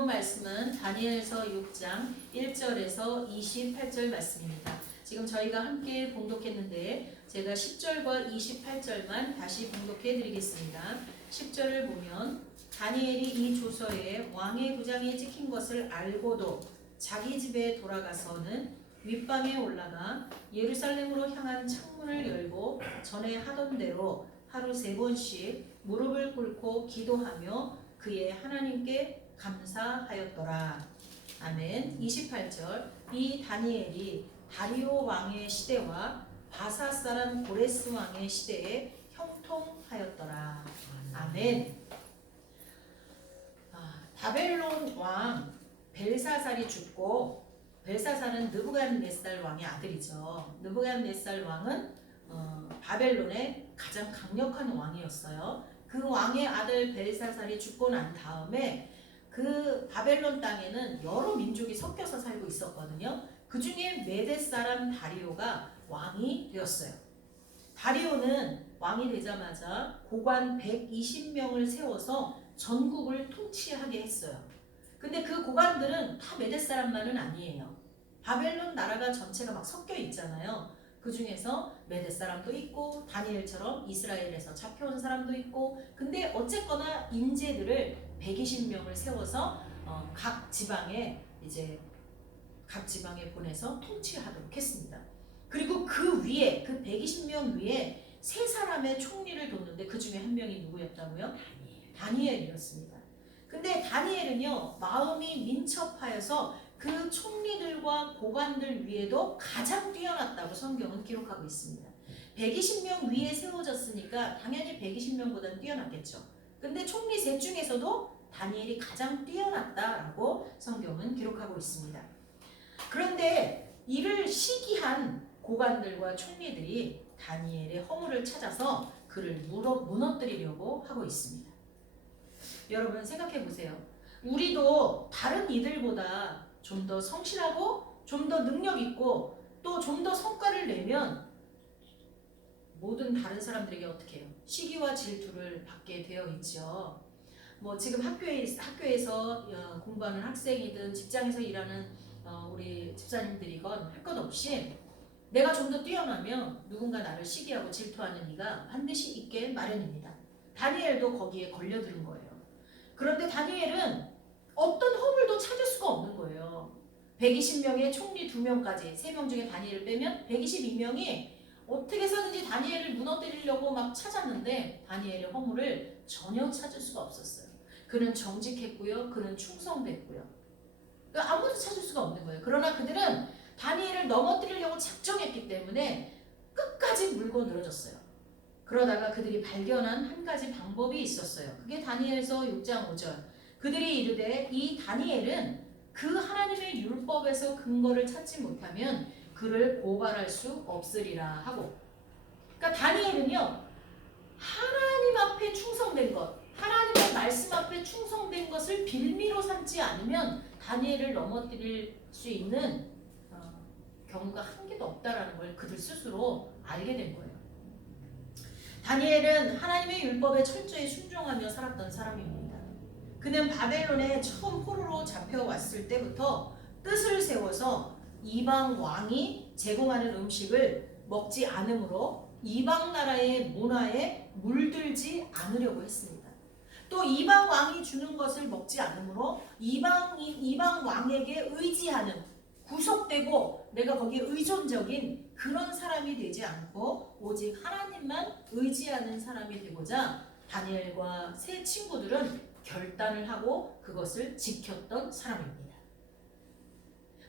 본문 말씀은 다니엘서 6장 1절에서 28절 말씀입니다. 지금 저희가 함께 봉독했는데 제가 10절과 28절만 다시 봉독해 드리겠습니다. 10절을 보면 다니엘이 이 조서에 왕의 도장이 찍힌 것을 알고도 자기 집에 돌아가서는 윗방에 올라가 예루살렘으로 향한 창문을 열고 전에 하던 대로 하루 3번씩 무릎을 꿇고 기도하며 그의 하나님께 감사하였더라. 아멘. 28절 이 다니엘이 다리오 왕의 시대와 바사 사람 고레스 왕의 시대에 형통하였더라. 아멘. 바벨론 왕 벨사살이 죽고, 벨사살은 느부갓네살 왕의 아들이죠. 느부갓네살 왕은 바벨론의 가장 강력한 왕이었어요. 그 왕의 아들 벨사살이 죽고 난 다음에 그 바벨론 땅에는 여러 민족이 섞여서 살고 있었거든요. 그 중에 메데 사람 다리오가 왕이 되었어요. 다리오는 왕이 되자마자 고관 120명을 세워서 전국을 통치하게 했어요. 근데 그 고관들은 다 메데 사람만은 아니에요. 바벨론 나라가 전체가 막 섞여 있잖아요. 그 중에서 메데 사람도 있고 다니엘처럼 이스라엘에서 잡혀온 사람도 있고, 근데 어쨌거나 인재들을 120명을 세워서 각 지방에 보내서 통치하도록 했습니다. 그리고 그 위에 그 120명 위에 3사람의 총리를 뒀는데 그 중에 한 명이 누구였다고요? 다니엘이었습니다. 근데 다니엘은요, 마음이 민첩하여서 그 총리들과 고관들 위에도 가장 뛰어났다고 성경은 기록하고 있습니다. 120명 위에 세워졌으니까 당연히 120명보다는 뛰어났겠죠. 근데 총리 셋 중에서도 다니엘이 가장 뛰어났다라고 성경은 기록하고 있습니다. 그런데 이를 시기한 고관들과 총리들이 다니엘의 허물을 찾아서 그를 무너뜨리려고 하고 있습니다. 여러분 생각해 보세요. 우리도 다른 이들보다 좀 더 성실하고 좀 더 능력 있고 또 좀 더 성과를 내면 모든 다른 사람들에게 어떻게 해요? 시기와 질투를 받게 되어 있죠. 뭐 지금 학교에서 공부하는 학생이든 직장에서 일하는 우리 집사님들이건 할 것 없이 내가 좀 더 뛰어나면 누군가 나를 시기하고 질투하는 이가 반드시 있게 마련입니다. 다니엘도 거기에 걸려드는 거예요. 그런데 다니엘은 어떤 허물도 찾을 수가 없는 거예요. 120명의 총리 2명까지 3명 중에 다니엘을 빼면 122명이 어떻게 해서든지 다니엘을 무너뜨리려고 막 찾았는데 다니엘의 허물을 전혀 찾을 수가 없었어요. 그는 정직했고요. 그는 충성됐고요. 그러니까 아무도 찾을 수가 없는 거예요. 그러나 그들은 다니엘을 넘어뜨리려고 작정했기 때문에 끝까지 물고 늘어졌어요. 그러다가 그들이 발견한 한 가지 방법이 있었어요. 그게 다니엘서 6장 5절. 그들이 이르되 이 다니엘은 그 하나님의 율법에서 근거를 찾지 못하면 그를 고발할 수 없으리라 하고. 그러니까 다니엘은요, 하나님 앞에 충성된 것, 하나님의 말씀 앞에 충성된 것을 빌미로 삼지 않으면 다니엘을 넘어뜨릴 수 있는 경우가 한 개도 없다라는 걸 그들 스스로 알게 된 거예요. 다니엘은 하나님의 율법에 철저히 순종하며 살았던 사람입니다. 그는 바벨론에 처음 포로로 잡혀왔을 때부터 뜻을 세워서 이방 왕이 제공하는 음식을 먹지 않으므로 이방 나라의 문화에 물들지 않으려고 했습니다. 또 이방 왕이 주는 것을 먹지 않으므로 이방 왕에게 의지하는, 구속되고 내가 거기에 의존적인 그런 사람이 되지 않고 오직 하나님만 의지하는 사람이 되고자 다니엘과 세 친구들은 결단을 하고 그것을 지켰던 사람입니다.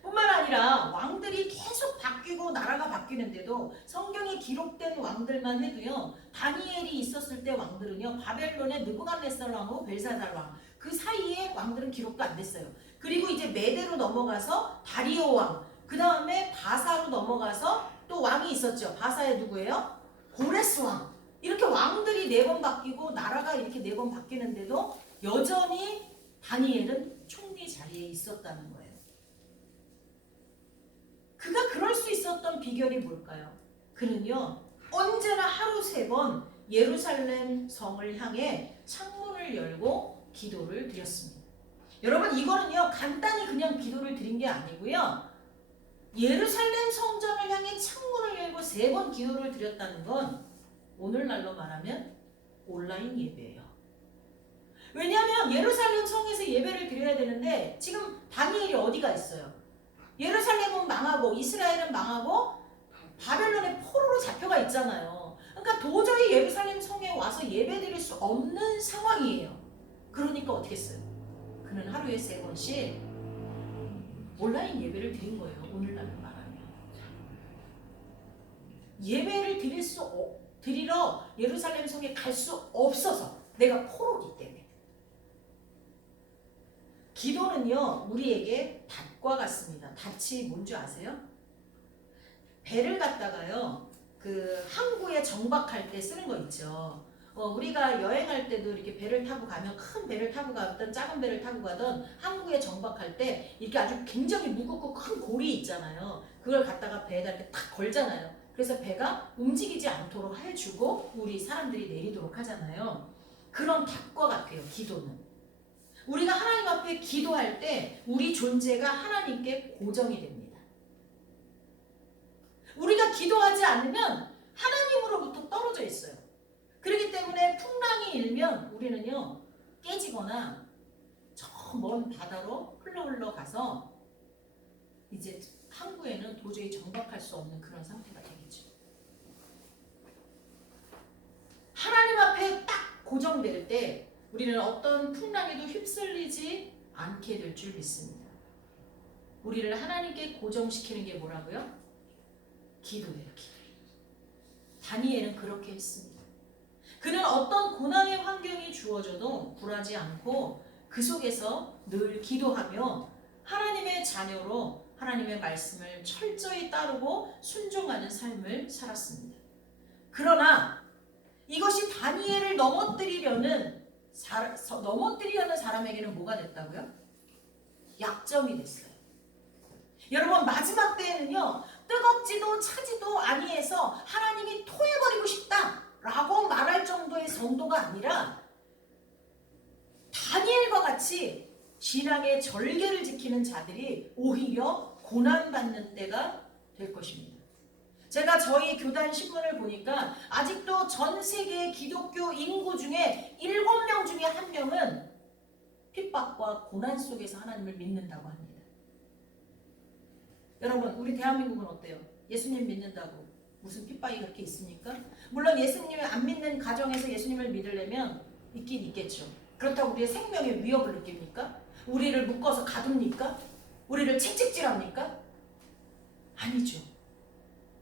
뿐만 아니라 왕들이 계속 바뀌고 나라가 바뀌는데도 성경에 기록된 왕들만 해도요, 다니엘이 있었을 때 왕들은요, 바벨론의 느부갓네살 왕하고 벨사살 왕, 그 사이에 왕들은 기록도 안 됐어요. 그리고 이제 메대로 넘어가서 다리오 왕, 그 다음에 바사로 넘어가서 또 왕이 있었죠. 바사의 누구예요? 고레스 왕. 이렇게 왕들이 4번 바뀌고 나라가 이렇게 4번 바뀌는데도 여전히 다니엘은 총리 자리에 있었다는 거예요. 그가 그럴 수 있었던 비결이 뭘까요? 그는요, 언제나 하루 3번 예루살렘 성을 향해 창문을 열고 기도를 드렸습니다. 여러분 이거는요 간단히 그냥 기도를 드린 게 아니고요. 예루살렘 성전을 향해 창문을 열고 3번 기도를 드렸다는 건 오늘날로 말하면 온라인 예배예요. 왜냐하면 예루살렘 성에서 예배를 드려야 되는데 지금 다니엘이 어디가 있어요? 예루살렘은 망하고 이스라엘은 망하고 바벨론의 포로로 잡혀가 있잖아요. 그러니까 도저히 예루살렘 성에 와서 예배 드릴 수 없는 상황이에요. 그러니까 어떻게 했어요? 그는 하루에 3번씩 온라인 예배를 드린 거예요. 오늘날로 말하면. 예배를 드리러 예루살렘 성에 갈 수 없어서 내가 포로기 때문에. 기도는요 우리에게 닷과 같습니다. 닷이 뭔지 아세요? 배를 갖다가요 그 항구에 정박할 때 쓰는 거 있죠. 우리가 여행할 때도 이렇게 배를 타고 가면 큰 배를 타고 가든 작은 배를 타고 가든 항구에 정박할 때 이렇게 아주 굉장히 무겁고 큰 고리 있잖아요. 그걸 갖다가 배에다 이렇게 탁 걸잖아요. 그래서 배가 움직이지 않도록 해주고 우리 사람들이 내리도록 하잖아요. 그런 닷과 같아요. 기도는. 우리가 하나님 앞에 기도할 때 우리 존재가 하나님께 고정이 됩니다. 우리가 기도하지 않으면 하나님으로부터 떨어져 있어요. 그렇기 때문에 풍랑이 일면 우리는요 깨지거나 저 먼 바다로 흘러 가서 이제 항구에는 도저히 정박할 수 없는 그런 상태가 되겠죠. 하나님 앞에 딱 고정될 때 우리는 어떤 풍랑에도 휩쓸리지 않게 될 줄 믿습니다. 우리를 하나님께 고정시키는 게 뭐라고요? 기도예요. 기도. 다니엘은 그렇게 했습니다. 그는 어떤 고난의 환경이 주어져도 굴하지 않고 그 속에서 늘 기도하며 하나님의 자녀로 하나님의 말씀을 철저히 따르고 순종하는 삶을 살았습니다. 그러나 이것이 다니엘을 넘어뜨리려는 사람에게는 뭐가 됐다고요? 약점이 됐어요. 여러분 마지막 때에는요 뜨겁지도 차지도 아니해서 하나님이 토해버리고 싶다라고 말할 정도의 정도가 아니라 다니엘과 같이 신앙의 절개를 지키는 자들이 오히려 고난받는 때가 될 것입니다. 제가 저희 교단 신문을 보니까 아직도 전 세계 기독교 인구 중에 7명 중에 1명은 핍박과 고난 속에서 하나님을 믿는다고 합니다. 여러분 우리 대한민국은 어때요? 예수님 믿는다고 무슨 핍박이 그렇게 있습니까? 물론 예수님을 안 믿는 가정에서 예수님을 믿으려면 있긴 있겠죠. 그렇다고 우리의 생명에 위협을 느낍니까? 우리를 묶어서 가둡니까? 우리를 채찍질합니까? 아니죠.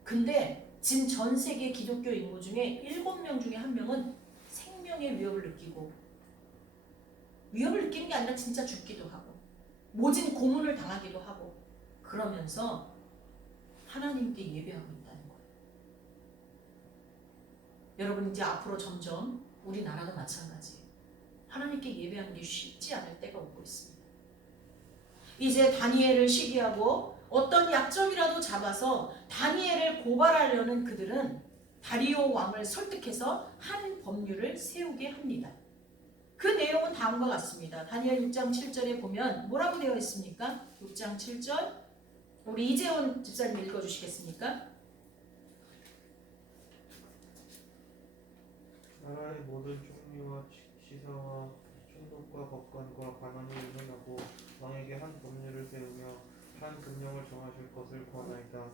근데 지금 전 세계 기독교 인구 중에 7명 중에 1명은 생명의 위협을 느끼고 위협을 느끼는 게 아니라 진짜 죽기도 하고 모진 고문을 당하기도 하고 그러면서 하나님께 예배하고 있다는 거예요. 여러분 이제 앞으로 점점 우리나라도 마찬가지예요. 하나님께 예배하는 게 쉽지 않을 때가 오고 있습니다. 이제 다니엘을 시기하고 어떤 약점이라도 잡아서 다니엘을 고발하려는 그들은 다리오 왕을 설득해서 한 법률을 세우게 합니다. 그 내용은 다음과 같습니다. 다니엘 6장 7절에 보면 뭐라고 되어 있습니까? 6장 7절 우리 이재원 집사님 읽어주시겠습니까? 나라의 모든 총리와 시사와 총독과 법관과 관원이 의논하고 왕에게 한 법률을 세우며 한 금령을 정하실 것을 권하이다.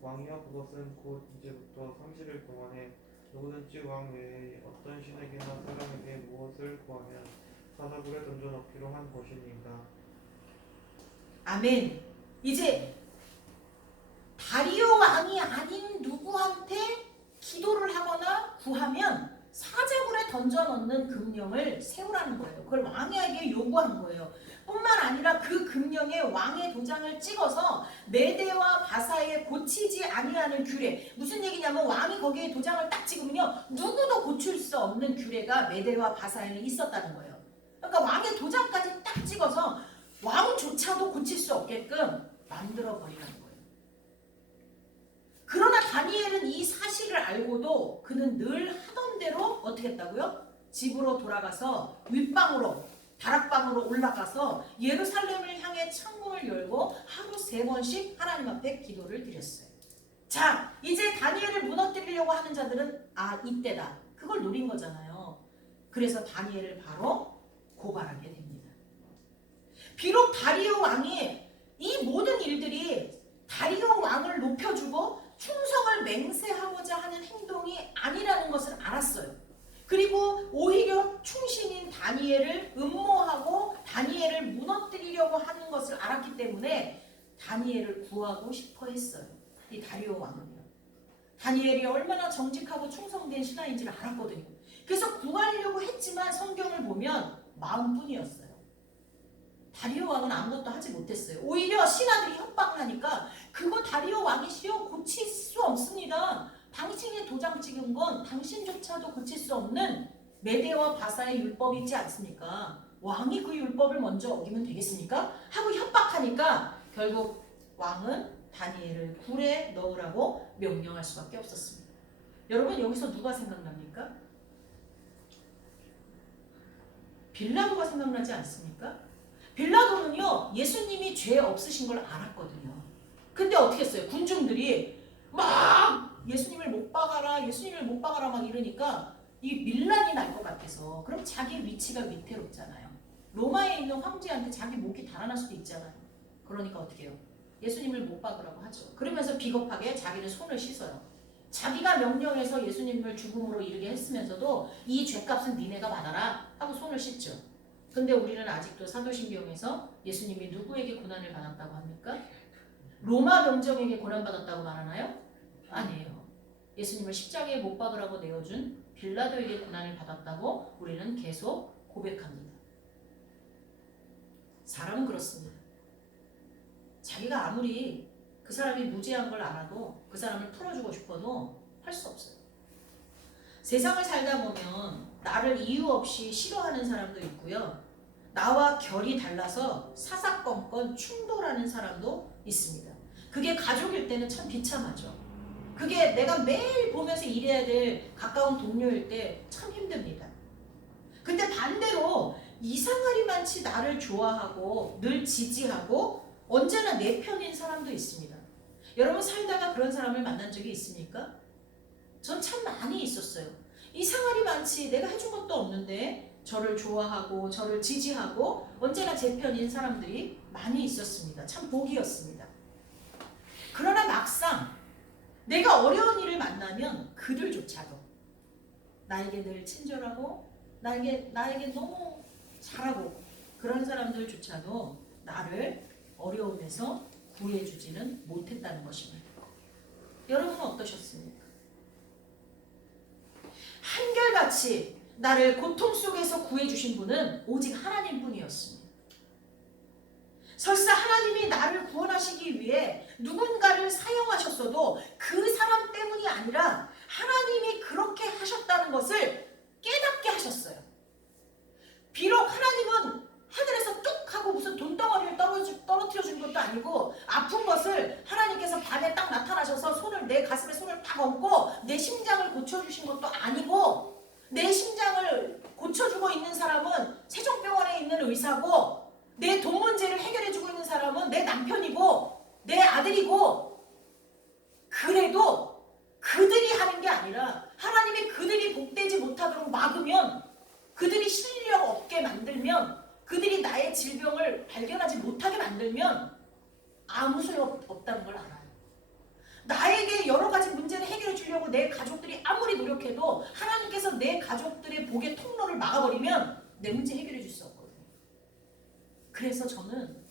왕이여 그것은 곧 이제부터 30일 동안에 누구든지 왕 외에 어떤 신에게나 사람에게 무엇을 구하면 사사굴에 던져 넣기로 한 것이니이다. 아멘. 이제 다리오 왕이 아닌 누구한테 기도를 하거나 구하면 사자굴에 던져넣는 금령을 세우라는 거예요. 그걸 왕에게 요구한 거예요. 뿐만 아니라 그 금령에 왕의 도장을 찍어서 메대와 바사에 고치지 아니하는 규례. 무슨 얘기냐면 왕이 거기에 도장을 딱 찍으면요 누구도 고칠 수 없는 규례가 메대와 바사에는 있었다는 거예요. 그러니까 왕의 도장까지 딱 찍어서 왕조차도 고칠 수 없게끔 만들어 버리라는 거예요. 그러나 다니엘은 이 사실을 알고도 그는 늘 하던 대로 어떻게 했다고요? 집으로 돌아가서 윗방으로 다락방으로 올라가서 예루살렘을 향해 창문을 열고 하루 3번씩 하나님 앞에 기도를 드렸어요. 자, 이제 다니엘을 무너뜨리려고 하는 자들은 이때다. 그걸 노린 거잖아요. 그래서 다니엘을 바로 고발하게 됩니다. 비록 다리오 왕이 이 모든 일들이 다리오 왕을 높여주고 충성을 맹세하고자 하는 행동이 아니라는 것을 알았어요. 그리고 오히려 충신인 다니엘을 음모하고 다니엘을 무너뜨리려고 하는 것을 알았기 때문에 다니엘을 구하고 싶어 했어요. 이 다리오 왕은요. 다니엘이 얼마나 정직하고 충성된 신하인지를 알았거든요. 그래서 구하려고 했지만 성경을 보면 마음뿐이었어요. 다리오 왕은 아무것도 하지 못했어요. 오히려 신하들이 협박을 하니까 그거 다리오 왕이시여 고칠 수 없습니다. 당신이 도장 찍은 건 당신조차도 고칠 수 없는 메대와 바사의 율법이 있지 않습니까? 왕이 그 율법을 먼저 어기면 되겠습니까? 하고 협박하니까 결국 왕은 다니엘을 굴에 넣으라고 명령할 수밖에 없었습니다. 여러분 여기서 누가 생각납니까? 빌라도가 생각나지 않습니까? 빌라도는요 예수님이 죄 없으신 걸 알았거든요. 근데 어떻게 했어요? 군중들이 막 예수님을 못 박아라 예수님을 못 박아라 막 이러니까 이 밀란이 날 것 같아서 그럼 자기 위치가 위태롭잖아요. 로마에 있는 황제한테 자기 목이 달아날 수도 있잖아요. 그러니까 어떻게 해요? 예수님을 못 박으라고 하죠. 그러면서 비겁하게 자기는 손을 씻어요. 자기가 명령해서 예수님을 죽음으로 이르게 했으면서도 이 죄값은 니네가 받아라 하고 손을 씻죠. 근데 우리는 아직도 사도신경에서 예수님이 누구에게 고난을 받았다고 합니까? 로마 병정에게 고난받았다고 말하나요? 아니에요. 예수님을 십자가에 못 박으라고 내어준 빌라도에게 고난을 받았다고 우리는 계속 고백합니다. 사람은 그렇습니다. 자기가 아무리 그 사람이 무죄한 걸 알아도 그 사람을 풀어주고 싶어도 할 수 없어요. 세상을 살다 보면 나를 이유 없이 싫어하는 사람도 있고요. 나와 결이 달라서 사사건건 충돌하는 사람도 있습니다. 그게 가족일 때는 참 비참하죠. 그게 내가 매일 보면서 일해야 될 가까운 동료일 때 참 힘듭니다. 근데 반대로 이상하리만치 나를 좋아하고 늘 지지하고 언제나 내 편인 사람도 있습니다. 여러분 살다가 그런 사람을 만난 적이 있습니까? 전 참 많이 있었어요. 이상하리만치 내가 해준 것도 없는데 저를 좋아하고 저를 지지하고 언제나 제 편인 사람들이 많이 있었습니다. 참 복이었습니다. 그러나 막상 내가 어려운 일을 만나면 그들조차도 나에게 늘 친절하고 나에게 너무 잘하고 그런 사람들조차도 나를 어려움에서 구해주지는 못했다는 것입니다. 여러분은 어떠셨습니까? 한결같이 나를 고통 속에서 구해주신 분은 오직 하나님뿐이었습니다. 설사 하나님이 나를 구원하시기 위해 누군가를 사용하셨어도 그 사람 때문이 아니라 하나님이 그렇게 하셨다는 것을 깨닫게 하셨어요. 비록 하나님은 하늘에서 뚝 하고 무슨 돈덩어리를 떨어뜨려 준 것도 아니고 아픈 것을 하나님께서 밤에 딱 나타나셔서 내 가슴에 손을 딱 얹고 내 심장을 고쳐주신 것도 아니고 내 심장을 고쳐주고 있는 사람은 세종병원에 있는 의사고 내 돈 문제를 해결해주고 있는 사람은 내 남편이고 내 아들이고 그래도 그들이 하는 게 아니라 하나님이 그들이 복되지 못하도록 막으면 그들이 실력 없게 만들면 그들이 나의 질병을 발견하지 못하게 만들면 아무 소용없다는 걸 알아요. 나에게 여러 가지 문제를 해결해 주려고 내 가족들이 아무리 노력해도 하나님께서 내 가족들의 복의 통로를 막아버리면 내 문제 해결해 줄 수 없거든요. 그래서 저는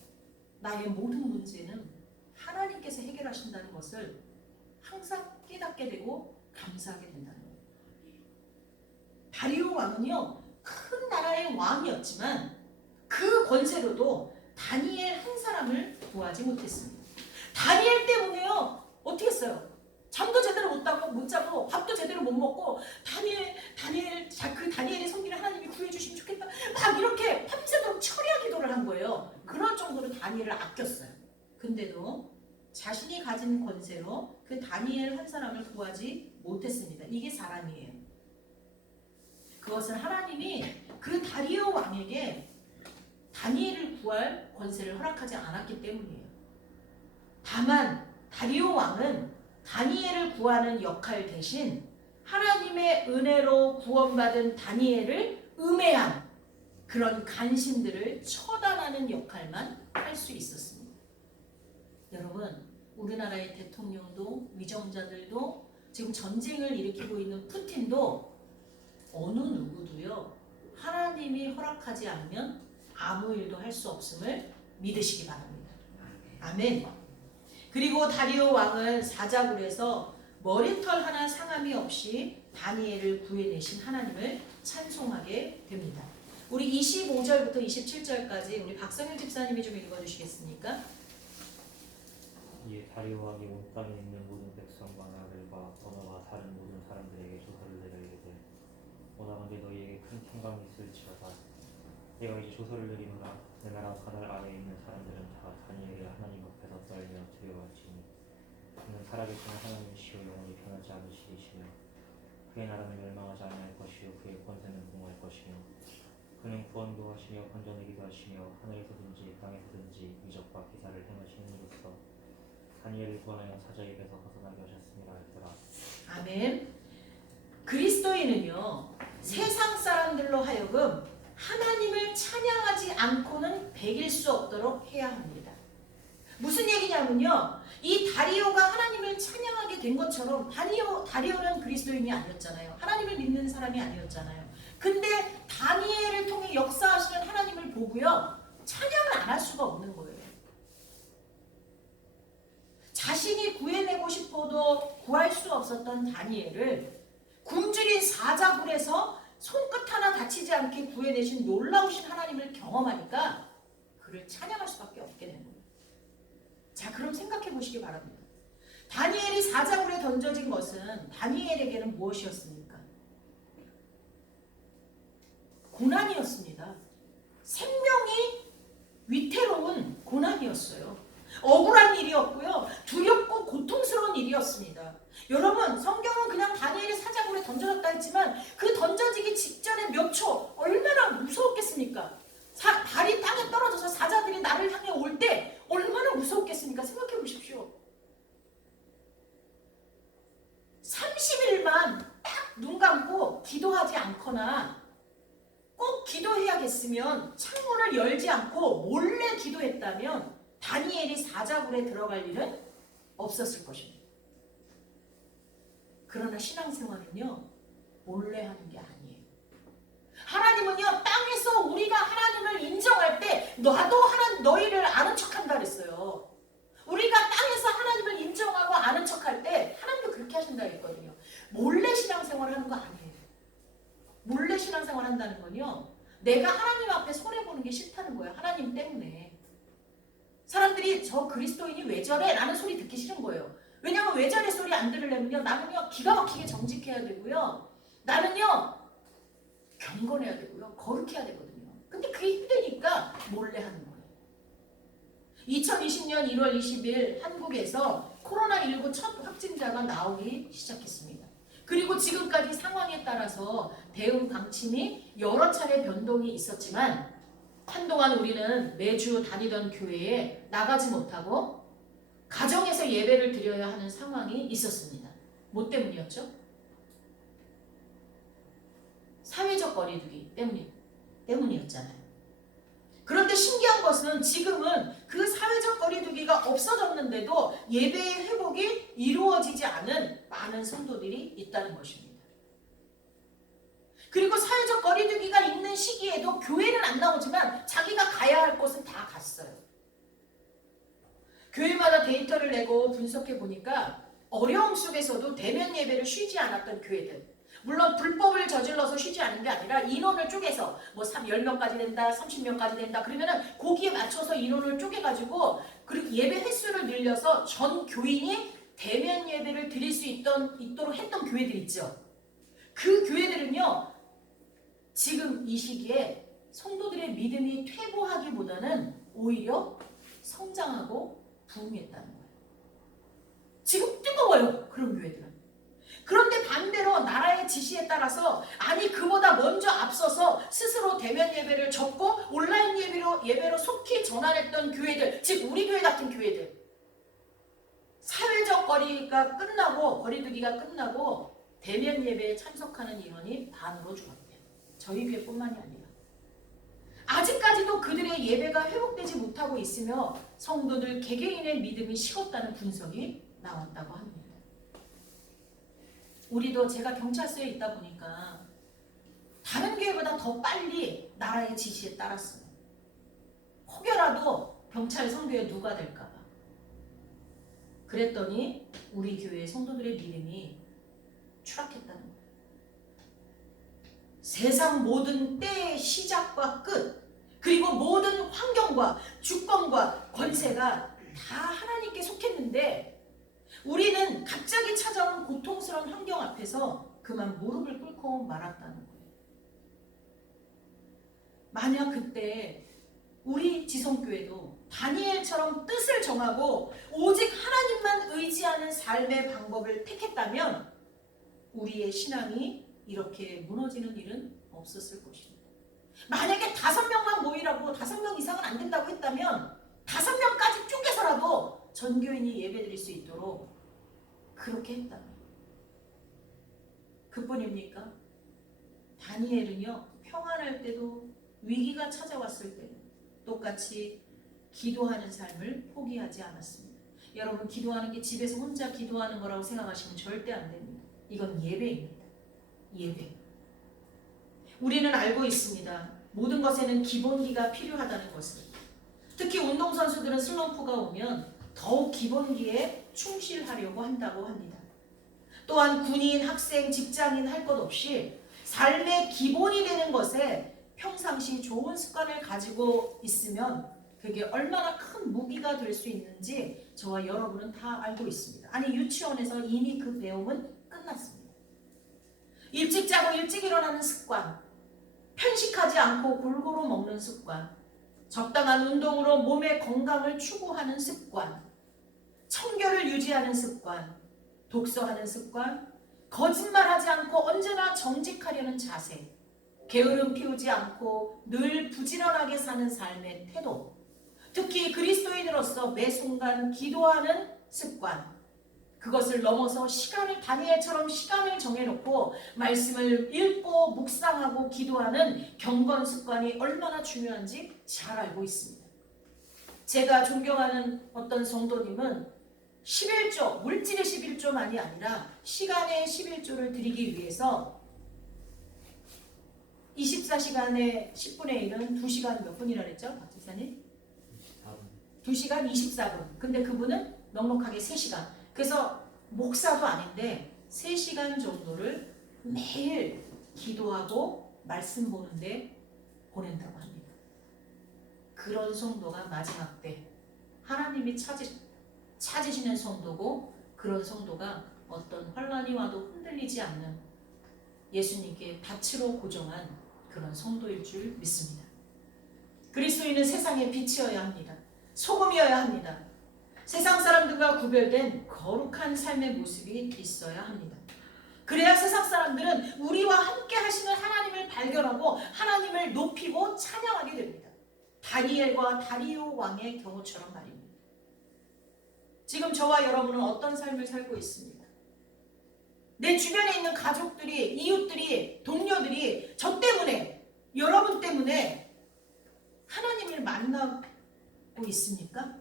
나의 모든 문제는 하나님께서 해결하신다는 것을 항상 깨닫게 되고 감사하게 된다는 거예요. 다리오 왕은요 큰 나라의 왕이었지만 그 권세로도 다니엘 한 사람을 구하지 못했습니다. 다니엘 때문에요 어떻게 했어요? 잠도 제대로 못 자고 밥도 제대로 못 먹고 그 다니엘의 섬기를 하나님이 구해주시면 좋겠다 막 이렇게 밤새도록 철야 기도를 한 거예요. 그럴 정도로 다니엘을 아꼈어요. 근데도 자신이 가진 권세로 그 다니엘 한 사람을 구하지 못했습니다. 이게 사람이에요. 그것은 하나님이 그 다리오 왕에게 다니엘을 구할 권세를 허락하지 않았기 때문이에요. 다만 다리오 왕은 다니엘을 구하는 역할 대신 하나님의 은혜로 구원받은 다니엘을 음해한 그런 간신들을 처단하는 역할만 할 수 있었습니다. 여러분, 우리나라의 대통령도 위정자들도 지금 전쟁을 일으키고 있는 푸틴도 어느 누구도요 하나님이 허락하지 않으면 아무 일도 할 수 없음을 믿으시기 바랍니다. 아멘. 그리고 다리오 왕은 사자굴에서 머리털 하나 상함이 없이 다니엘을 구해내신 하나님을 찬송하게 됩니다. 우리 25절부터 27절까지 우리 박성현 집사님이 좀 읽어주시겠습니까? 이에 다리오 왕이 온 땅에 있는 모든 백성과 나라들과 언어가 다른 모든 사람들에게 조서를 내려 이르되 원하건대 너희에게 큰 평강이 있을지어다. 내가 이제 조서를 내리노라. 내 나라 하늘 아래에 있는 사람들은 다 다니엘의 하나님 앞에서 떨며 두려워할지니 그는 살아계시는 하나님이시오 영원히 변하지 않으시리시며 그의 나라는 멸망하지 아니할 것이요 그의 권세는 공할 것이며 그는 구원도 하시며 건져내기도 하시며 하늘에서든지 땅에서든지 이적과 기사를 행하시는 이로써 다니엘을 구원하여 사자 입에서 벗어나게 하셨습니다 했더라. 아멘. 그리스도인은요 세상 사람들로 하여금 하나님을 찬양하지 않고는 배길 수 없도록 해야 합니다. 무슨 얘기냐면요, 이 다리오가 하나님을 찬양하게 된 것처럼 다리오는 그리스도인이 아니었잖아요. 하나님을 믿는 사람이 아니었잖아요. 근데 다니엘을 통해 역사하시는 하나님을 보고요 찬양을 안 할 수가 없는 거예요. 자신이 구해내고 싶어도 구할 수 없었던 다니엘을 굶주린 사자굴에서 손끝 하나 다치지 않게 구해내신 놀라우신 하나님을 경험하니까 그를 찬양할 수밖에 없게 된 거예요. 자, 그럼 생각해 보시기 바랍니다. 다니엘이 사자굴에 던져진 것은 다니엘에게는 무엇이었습니까? 고난이었습니다. 생명이 위태로운 고난이었어요. 억울한 일이었고요. 두렵고 고통스러운 일이었습니다. 여러분, 성경은 그냥 다니엘이 사자굴에 던져졌다 했지만 그 던져지기 직전에 몇 초 얼마나 무서웠겠습니까? 발이 땅에 떨어져서 사자들이 나를 향해 올 때 얼마나 무서웠겠습니까? 생각해 보십시오. 30일만 딱 눈 감고 기도하지 않거나 꼭 기도해야겠으면 창문을 열지 않고 몰래 기도했다면 다니엘이 사자굴에 들어갈 일은 없었을 것입니다. 그러나 신앙생활은요 몰래 하는 게 아니에요. 하나님은요 땅에서 우리가 하나님을 인정할 때 나도 너희를 아는 척한다 그랬어요. 우리가 땅에서 하나님을 인정하고 아는 척할 때 하나님도 그렇게 하신다 그랬거든요. 몰래 신앙생활 하는 거 아니에요. 몰래 신앙생활 한다는 건요 내가 하나님 앞에 손해보는 게 싫다는 거예요. 하나님 때문에. 사람들이 저 그리스도인이 왜 저래? 라는 소리 듣기 싫은 거예요. 왜냐하면 왜 저래 소리 안 들으려면요 나는요 기가 막히게 정직해야 되고요 나는요 경건해야 되고요 거룩해야 되거든요. 근데 그게 힘드니까 몰래 하는 거예요. 2020년 1월 20일 한국에서 코로나19 첫 확진자가 나오기 시작했습니다. 그리고 지금까지 상황에 따라서 대응 방침이 여러 차례 변동이 있었지만 한동안 우리는 매주 다니던 교회에 나가지 못하고 가정에서 예배를 드려야 하는 상황이 있었습니다. 뭐 때문이었죠? 사회적 거리두기 때문이었잖아요. 그런데 신기한 것은 지금은 그 사회적 거리두기가 없어졌는데도 예배의 회복이 이루어지지 않은 많은 성도들이 있다는 것입니다. 그리고 사회적 거리두기가 있는 시기에도 교회는 안 나오지만 자기가 가야 할 곳은 다 갔어요. 교회마다 데이터를 내고 분석해 보니까 어려움 속에서도 대면 예배를 쉬지 않았던 교회들, 물론 불법을 저질러서 쉬지 않은 게 아니라 인원을 쪼개서 뭐 10명까지 된다, 30명까지 된다 그러면은 거기에 맞춰서 인원을 쪼개가지고 그리고 예배 횟수를 늘려서 전 교인이 대면 예배를 드릴 수 있도록 했던 교회들 있죠. 그 교회들은요 지금 이 시기에 성도들의 믿음이 퇴보하기보다는 오히려 성장하고 부흥했다는 거예요. 지금 뜨거워요. 그런 교회들은. 그런데 반대로 나라의 지시에 따라서 아니 그보다 먼저 앞서서 스스로 대면 예배를 접고 온라인 예배로 속히 전환했던 교회들, 즉 우리 교회 같은 교회들, 사회적 거리두기가 끝나고 대면 예배에 참석하는 인원이 반으로 줄었대요. 저희 교회뿐만이 아니라 아직까지도 그들의 예배가 회복되지 못하고 있으며 성도들 개개인의 믿음이 식었다는 분석이 나왔다고 합니다. 우리도 제가 경찰서에 있다 보니까 다른 교회보다 더 빨리 나라의 지시에 따랐어요. 혹여라도 경찰 선교에 누가 될까 봐. 그랬더니 우리 교회 성도들의 믿음이 추락했다는 거예요. 세상 모든 때의 시작과 끝, 그리고 모든 환경과 주권과 권세가 다 하나님께 속했는데 우리는 갑자기 찾아온 고통스러운 환경 앞에서 그만 무릎을 꿇고 말았다는 거예요. 만약 그때 우리 지성교회도 다니엘처럼 뜻을 정하고 오직 하나님만 의지하는 삶의 방법을 택했다면 우리의 신앙이 이렇게 무너지는 일은 없었을 것입니다. 만약에 5명만 모이라고 5명 이상은 안 된다고 했다면 5명까지 쪼개서라도 전교인이 예배드릴 수 있도록 그렇게 했다면 그뿐입니까? 다니엘은요, 평안할 때도 위기가 찾아왔을 때도 똑같이 기도하는 삶을 포기하지 않았습니다. 여러분, 기도하는 게 집에서 혼자 기도하는 거라고 생각하시면 절대 안 됩니다. 이건 예배입니다. 예배. 우리는 알고 있습니다. 모든 것에는 기본기가 필요하다는 것을. 특히 운동선수들은 슬럼프가 오면 더욱 기본기에 충실하려고 한다고 합니다. 또한 군인, 학생, 직장인 할 것 없이 삶의 기본이 되는 것에 평상시 좋은 습관을 가지고 있으면 그게 얼마나 큰 무기가 될 수 있는지 저와 여러분은 다 알고 있습니다. 아니, 유치원에서 이미 그 배움은 끝났습니다. 일찍 자고 일찍 일어나는 습관, 편식하지 않고 골고루 먹는 습관, 적당한 운동으로 몸의 건강을 추구하는 습관, 청결을 유지하는 습관, 독서하는 습관, 거짓말하지 않고 언제나 정직하려는 자세, 게으름 피우지 않고 늘 부지런하게 사는 삶의 태도, 특히 그리스도인으로서 매 순간 기도하는 습관, 그것을 넘어서 다니엘처럼 시간을 정해놓고 말씀을 읽고 묵상하고 기도하는 경건 습관이 얼마나 중요한지 잘 알고 있습니다. 제가 존경하는 어떤 성도님은 11조, 물질의 11조만이 아니라 시간의 11조를 드리기 위해서 24시간의 10분의 1은 2시간 몇 분이라 그랬죠? 박 집사님? 2시간 24분. 근데 그분은 넉넉하게 3시간. 그래서 목사도 아닌데 3시간 정도를 매일 기도하고 말씀 보는데 보낸다고 합니다. 그런 성도가 마지막 때 하나님이 찾으시는 성도고, 그런 성도가 어떤 환난이 와도 흔들리지 않는 예수님께 밭으로 고정한 그런 성도일 줄 믿습니다. 그리스도인은 세상의 빛이어야 합니다. 소금이어야 합니다. 세상 사람들과 구별된 거룩한 삶의 모습이 있어야 합니다. 그래야 세상 사람들은 우리와 함께 하시는 하나님을 발견하고 하나님을 높이고 찬양하게 됩니다. 다니엘과 다리오 왕의 경우처럼 말입니다. 지금 저와 여러분은 어떤 삶을 살고 있습니까? 내 주변에 있는 가족들이, 이웃들이, 동료들이 저 때문에, 여러분 때문에 하나님을 만나고 있습니까?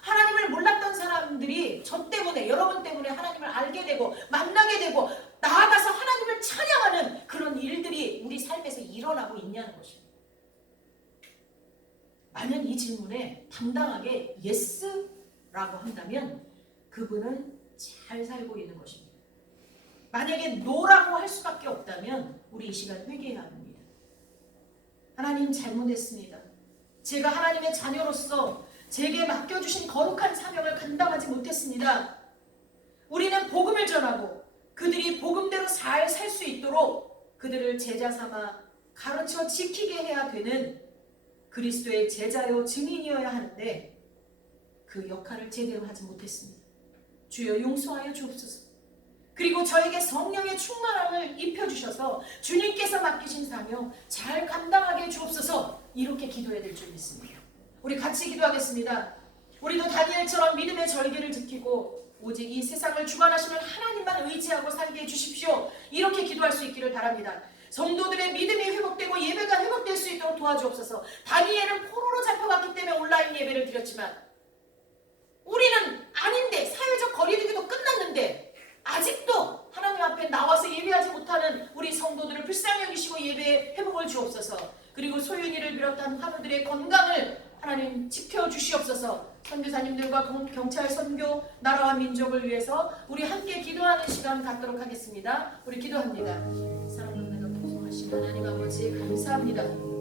하나님을 몰랐던 사람들이 저 때문에, 여러분 때문에 하나님을 알게 되고 만나게 되고 나아가서 하나님을 찬양하는 그런 일들이 우리 삶에서 일어나고 있냐는 것입니다. 만약 이 질문에 당당하게 예스라고 한다면 그분은 잘 살고 있는 것입니다. 만약에 노라고 할 수밖에 없다면 우리 이 시간 회개해야 합니다. 하나님, 잘못했습니다. 제가 하나님의 자녀로서 제게 맡겨주신 거룩한 사명을 감당하지 못했습니다. 우리는 복음을 전하고 그들이 복음대로 잘 살 수 있도록 그들을 제자 삼아 가르쳐 지키게 해야 되는 그리스도의 제자요 증인이어야 하는데 그 역할을 제대로 하지 못했습니다. 주여 용서하여 주옵소서. 그리고 저에게 성령의 충만함을 입혀주셔서 주님께서 맡기신 사명 잘 감당하게 주옵소서. 이렇게 기도해야 될 줄 믿습니다. 우리 같이 기도하겠습니다. 우리도 다니엘처럼 믿음의 절개를 지키고 오직 이 세상을 주관하시는 하나님만 의지하고 살게 해주십시오. 이렇게 기도할 수 있기를 바랍니다. 성도들의 믿음이 회복되고 예배가 회복될 수 있도록 도와주옵소서. 다니엘은 포로로 잡혀갔기 때문에 온라인 예배를 드렸지만 우리는 아닌데, 사회적 거리두기도 끝났는데 아직도 하나님 앞에 나와서 예배하지 못하는 우리 성도들을 불쌍히 여기시고 예배의 회복을 주옵소서. 그리고 소윤이를 비롯한 환우들의 건강을 하나님 지켜주시옵소서. 선교사님들과 경찰, 선교, 나라와 민족을 위해서 우리 함께 기도하는 시간 갖도록 하겠습니다. 우리 기도합니다. 사랑하는 높은 하나님 아버지 감사합니다.